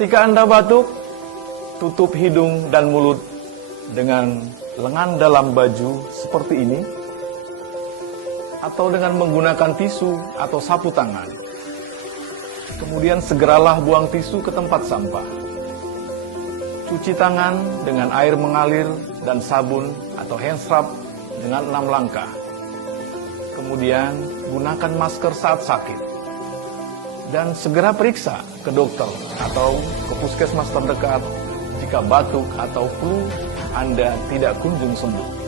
Ketika Anda batuk, tutup hidung dan mulut dengan lengan dalam baju seperti ini, atau dengan menggunakan tisu atau sapu tangan. Kemudian segeralah buang tisu ke tempat sampah. Cuci tangan dengan air mengalir dan sabun atau hand scrub dengan 6 langkah. Kemudian gunakan masker saat sakit. Dan segera periksa ke dokter atau ke puskesmas terdekat jika batuk atau flu Anda tidak kunjung sembuh.